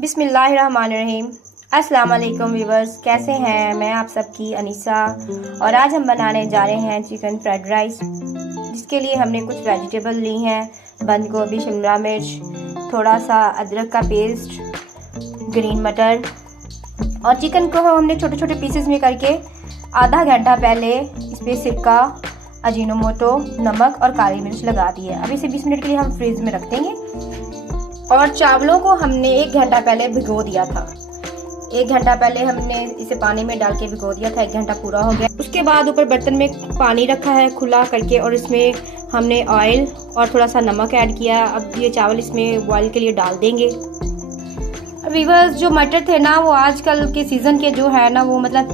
बिस्मिल्लाहिर्रहमानिर्रहीम। अस्सलाम वालेकुम व्यूवर्स, कैसे हैं? मैं आप सबकी अनीसा और आज हम बनाने जा रहे हैं चिकन फ्राइड राइस, जिसके लिए हमने कुछ वेजिटेबल ली हैं, बंद गोभी, शिमला मिर्च, थोड़ा सा अदरक का पेस्ट, ग्रीन मटर और चिकन को हमने छोटे छोटे पीसेस में करके आधा घंटा पहले इस पर सिरका, अजीनोमोटो, नमक और काली मिर्च लगा दी है। अब इसे 20 मिनट के लिए हम फ्रीज में रख देंगे। और चावलों को हमने 1 घंटा पहले भिगो दिया था। 1 घंटा पहले हमने इसे पानी में डाल के भिगो दिया था। 1 घंटा पूरा हो गया। उसके बाद ऊपर बर्तन में पानी रखा है खुला करके और इसमें हमने ऑयल और थोड़ा सा नमक ऐड किया। अब ये चावल इसमें बॉईल के लिए डाल देंगे। व्यूअर्स, जो मटर थे ना, वो आजकल के सीजन के जो है ना, वो मतलब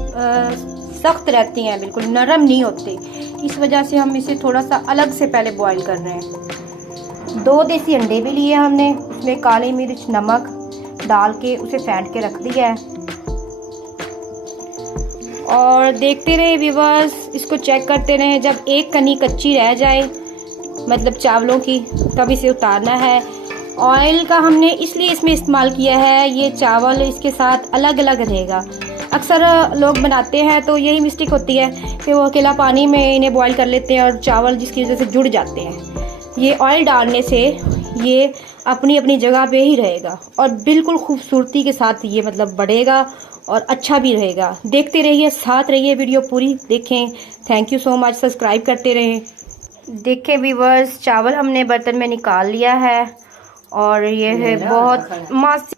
सख्त रहती हैं, बिल्कुल नरम नहीं होते। इस वजह से हम इसे थोड़ा सा अलग से पहले बॉईल कर रहे हैं। 2 देसी अंडे भी लिए हमने, उसमें काली मिर्च, नमक डाल के उसे फेंट के रख दिया है। और देखते रहे व्यूअर्स, इसको चेक करते रहे। जब एक कनी कच्ची रह जाए, मतलब चावलों की, तब इसे उतारना है। ऑयल का हमने इसलिए इसमें इस्तेमाल किया है, ये चावल इसके साथ अलग अलग रहेगा। अक्सर लोग बनाते हैं तो यही मिस्टेक होती है कि वो अकेला पानी में इन्हें बॉईल कर लेते हैं और चावल जिसकी वजह से जुड़ जाते हैं। ये ऑयल डालने से ये अपनी अपनी जगह पे ही रहेगा और बिल्कुल खूबसूरती के साथ ये मतलब बढ़ेगा और अच्छा भी रहेगा। देखते रहिए, साथ रहिए, वीडियो पूरी देखें। Thank you so much. Subscribe करते रहें। देखें व्यूअर्स, चावल हमने बर्तन में निकाल लिया है और ये है बहुत मस्त।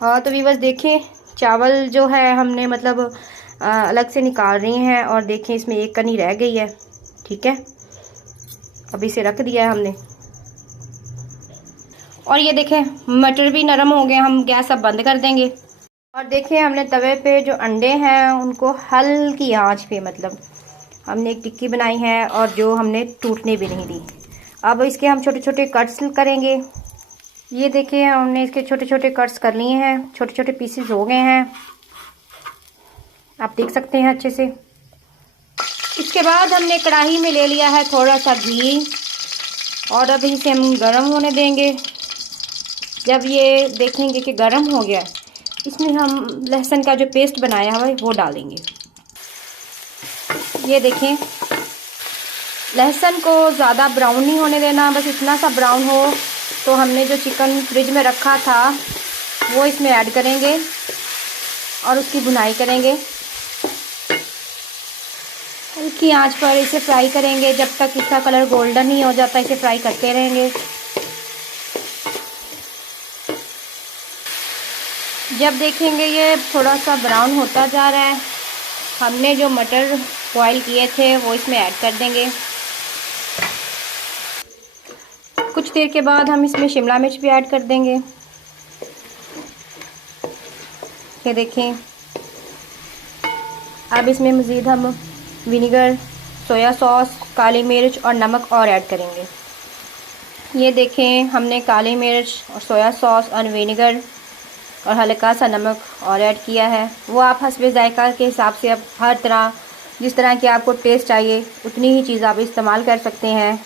हाँ तो व्यूअर्स देखें, चावल जो है हमने मतलब अलग से निकाल रही हैं और देखें इसमें एक कनी रह गई है। ठीक है, अभी इसे रख दिया है हमने। और ये देखें मटर भी नरम हो गए। हम गैस अब बंद कर देंगे। और देखें हमने तवे पे जो अंडे हैं उनको हल्की आंच पे मतलब हमने एक टिक्की बनाई है और जो हमने टूटने भी नहीं दी। अब इसके हम छोटे छोटे कट्स करेंगे। ये देखें हमने इसके छोटे छोटे कट्स कर लिए हैं, छोटे छोटे पीसेस हो गए हैं, आप देख सकते हैं अच्छे से। इसके बाद हमने कढ़ाई में ले लिया है थोड़ा सा घी और अब इसे हम गरम होने देंगे। जब ये देखेंगे कि गरम हो गया, इसमें हम लहसुन का जो पेस्ट बनाया है वो डालेंगे। ये देखें, लहसुन को ज़्यादा ब्राउन नहीं होने देना, बस इतना सा ब्राउन हो तो हमने जो चिकन फ्रिज में रखा था वो इसमें ऐड करेंगे और उसकी भुनाई करेंगे। हल्की आंच पर इसे फ्राई करेंगे जब तक इसका कलर गोल्डन नहीं हो जाता। इसे फ्राई करते रहेंगे। जब देखेंगे ये थोड़ा सा ब्राउन होता जा रहा है, हमने जो मटर बॉईल किए थे वो इसमें ऐड कर देंगे। कुछ देर के बाद हम इसमें शिमला मिर्च भी ऐड कर देंगे। ये देखें, अब इसमें मज़ीद हम विनेगर, सोया सॉस, काली मिर्च और नमक और ऐड करेंगे। ये देखें, हमने काली मिर्च और सोया सॉस और विनेगर और हल्का सा नमक और ऐड किया है। वो आप हस्बे जायका के हिसाब से अब हर तरह जिस तरह की आपको टेस्ट चाहिए उतनी ही चीज़ आप इस्तेमाल कर सकते हैं।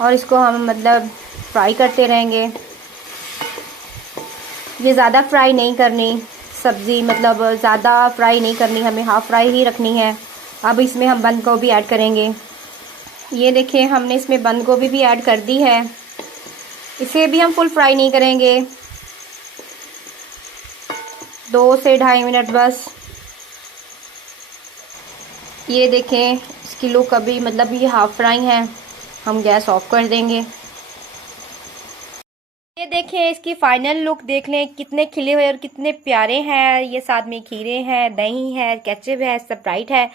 और इसको हम मतलब फ्राई करते रहेंगे। ये ज़्यादा फ्राई नहीं करनी सब्ज़ी, मतलब ज़्यादा फ्राई नहीं करनी, हमें हाफ फ्राई ही रखनी है। अब इसमें हम बंद गोभी ऐड करेंगे। ये देखें, हमने इसमें बंद गोभी भी ऐड कर दी है। इसे भी हम फुल फ्राई नहीं करेंगे, 2 से 2.5 मिनट बस। ये देखें, इसकी लुक अभी मतलब ये हाफ फ्राई है। हम गैस ऑफ कर देंगे। ये देखें, इसकी फाइनल लुक देख लें, कितने खिले हुए और कितने प्यारे हैं। ये साथ में खीरे हैं, दही है, केचप है, स्प्राइट है।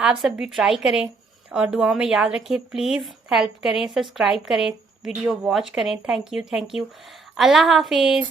आप सब भी ट्राई करें और दुआओं में याद रखें। प्लीज़ हेल्प करें, सब्सक्राइब करें, वीडियो वॉच करें। Thank you. अल्लाह हाफिज़।